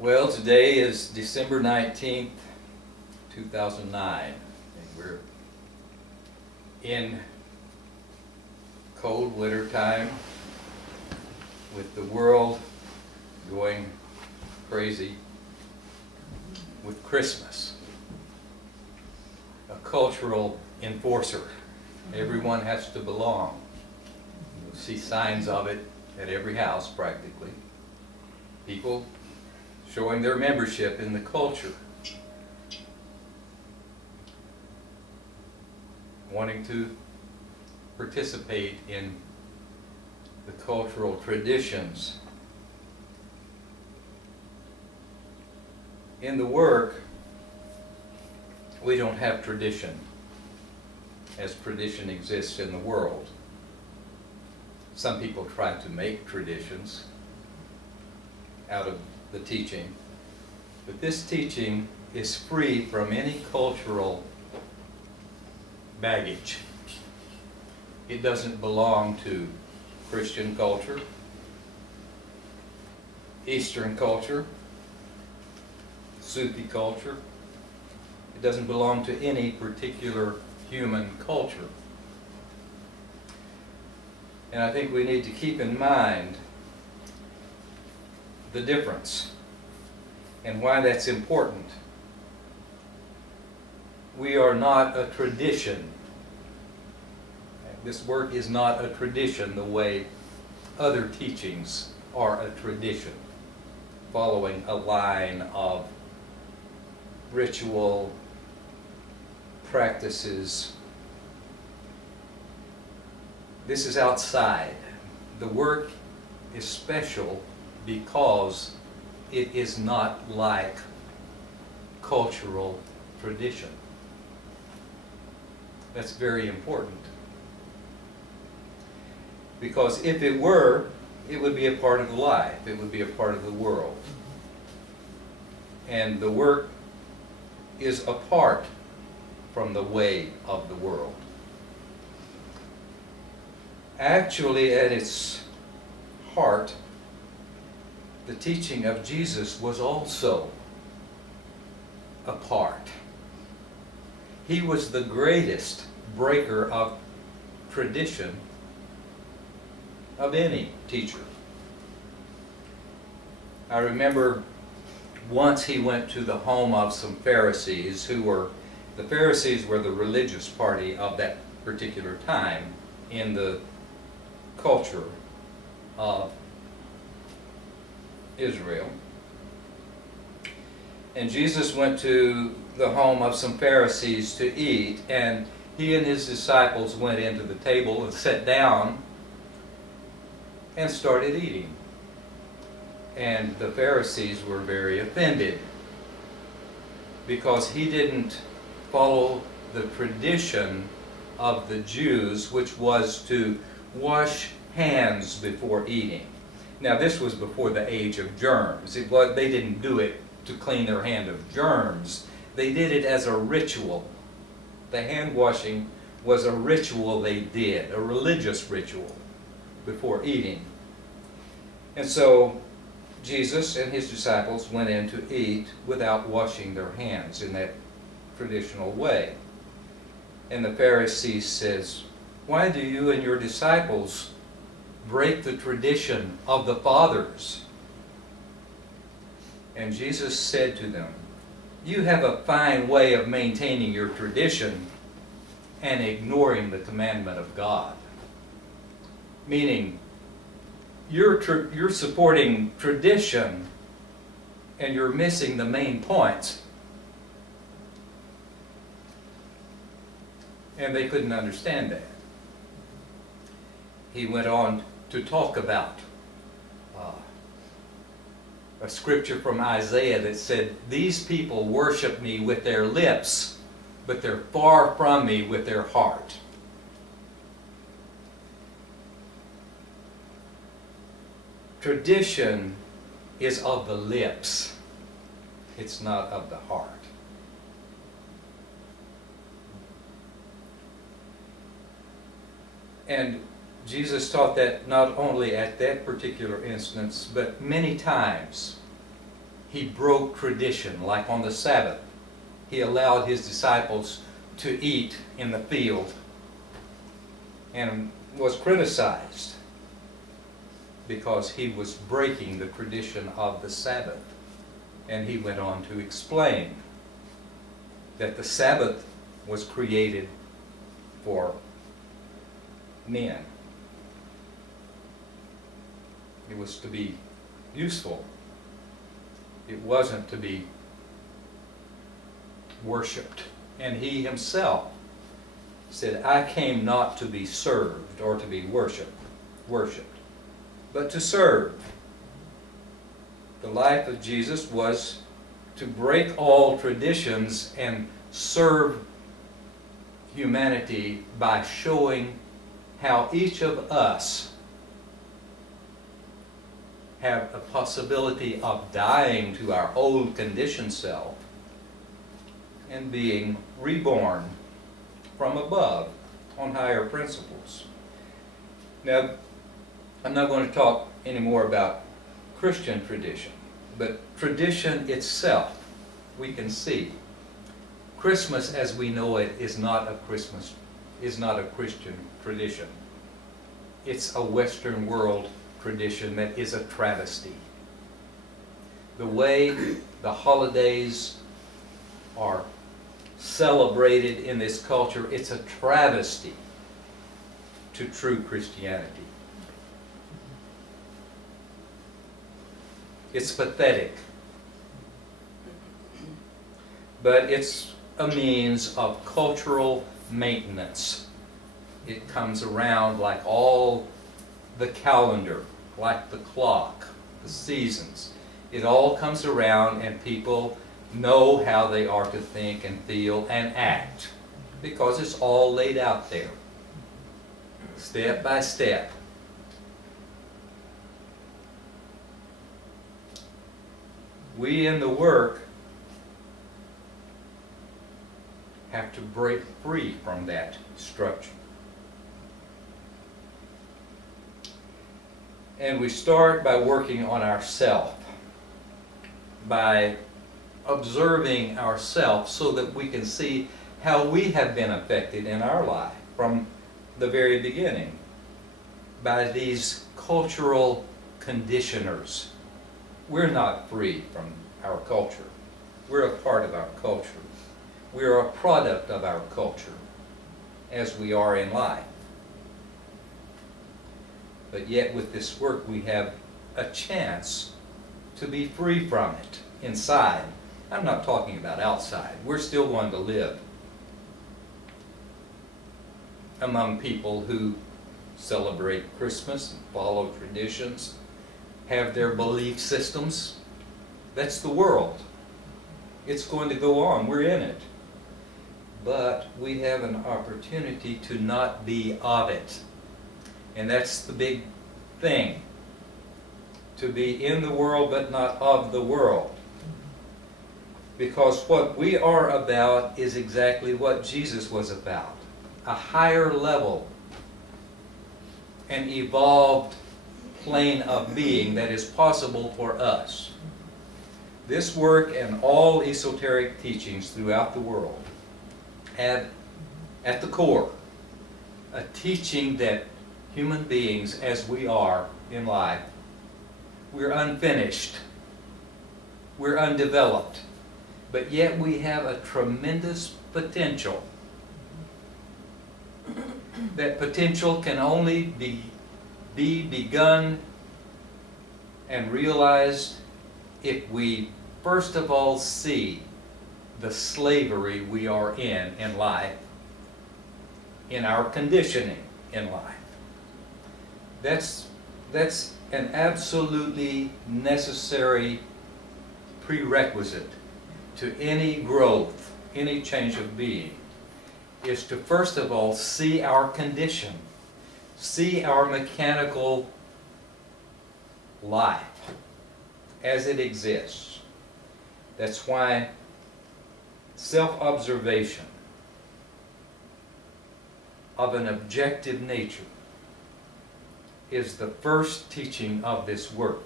Well, today is December 19th, 2009, and we're in cold winter time with the world going crazy with Christmas. A cultural enforcer. Everyone has to belong. You'll see signs of it at every house practically. People showing their membership in the culture, wanting to participate in the cultural traditions. In the work, we don't have tradition as tradition exists in the world. Some people try to make traditions out of the teaching, but this teaching is free from any cultural baggage. It doesn't belong to Christian culture, Eastern culture, Sufi culture. It doesn't belong to any particular human culture. And I think we need to keep in mind the difference and why that's important. We are not a tradition. This work is not a tradition the way other teachings are a tradition, following a line of ritual practices. This is outside. The work is special because it is not like cultural tradition. That's very important. Because if it were, it would be a part of life. It would be a part of the world. And the work is apart from the way of the world. Actually, at its heart, the teaching of Jesus was also apart. He was the greatest breaker of tradition of any teacher. I remember once he went to the home of some Pharisees the Pharisees were the religious party of that particular time in the culture of Israel. And Jesus went to the home of some Pharisees to eat, and he and his disciples went into the table and sat down and started eating. And the Pharisees were very offended because he didn't follow the tradition of the Jews, which was to wash hands before eating. Now, this was before the age of germs. They didn't do it to clean their hand of germs. They did it as a ritual. The hand washing was a ritual they did, a religious ritual before eating. And so Jesus and his disciples went in to eat without washing their hands in that traditional way. And the Pharisee says, "Why do you and your disciples break the tradition of the fathers?" And Jesus said to them, "You have a fine way of maintaining your tradition and ignoring the commandment of God." Meaning, you're supporting tradition and you're missing the main points. And they couldn't understand that. He went on to talk about a scripture from Isaiah that said, "These people worship me with their lips, but they're far from me with their heart." Tradition is of the lips. It's not of the heart. And Jesus taught that not only at that particular instance, but many times he broke tradition, like on the Sabbath. He allowed his disciples to eat in the field and was criticized because he was breaking the tradition of the Sabbath. And he went on to explain that the Sabbath was created for men. It was to be useful. It wasn't to be worshipped. And he himself said, I came not to be served or to be worshipped, but to serve. The life of Jesus was to break all traditions and serve humanity by showing how each of us have a possibility of dying to our old conditioned self and being reborn from above on higher principles. Now, I'm not going to talk anymore about Christian tradition, but tradition itself, we can see. Christmas as we know it is not a Christian tradition. It's a Western world tradition that is a travesty. The way the holidays are celebrated in this culture, it's a travesty to true Christianity. It's pathetic. But it's a means of cultural maintenance. It comes around like all the calendar, like the clock, the seasons. It all comes around and people know how they are to think and feel and act because it's all laid out there, step by step. We in the work have to break free from that structure. And we start by working on ourselves, by observing ourselves so that we can see how we have been affected in our life from the very beginning by these cultural conditioners. We're not free from our culture. We're a part of our culture. We're a product of our culture as we are in life. But yet with this work we have a chance to be free from it inside. I'm not talking about outside. We're still going to live among people who celebrate Christmas and follow traditions, have their belief systems. That's the world. It's going to go on. We're in it. But we have an opportunity to not be of it. And that's the big thing. To be in the world but not of the world. Because what we are about is exactly what Jesus was about. A higher level, an evolved plane of being that is possible for us. This work and all esoteric teachings throughout the world have at the core a teaching that human beings as we are in life, we're unfinished, we're undeveloped, but yet we have a tremendous potential. That potential can only be begun and realized if we first of all see the slavery we are in life, in our conditioning in life. That's an absolutely necessary prerequisite to any growth, any change of being, is to first of all see our condition, see our mechanical life as it exists. That's why self-observation of an objective nature is the first teaching of this work.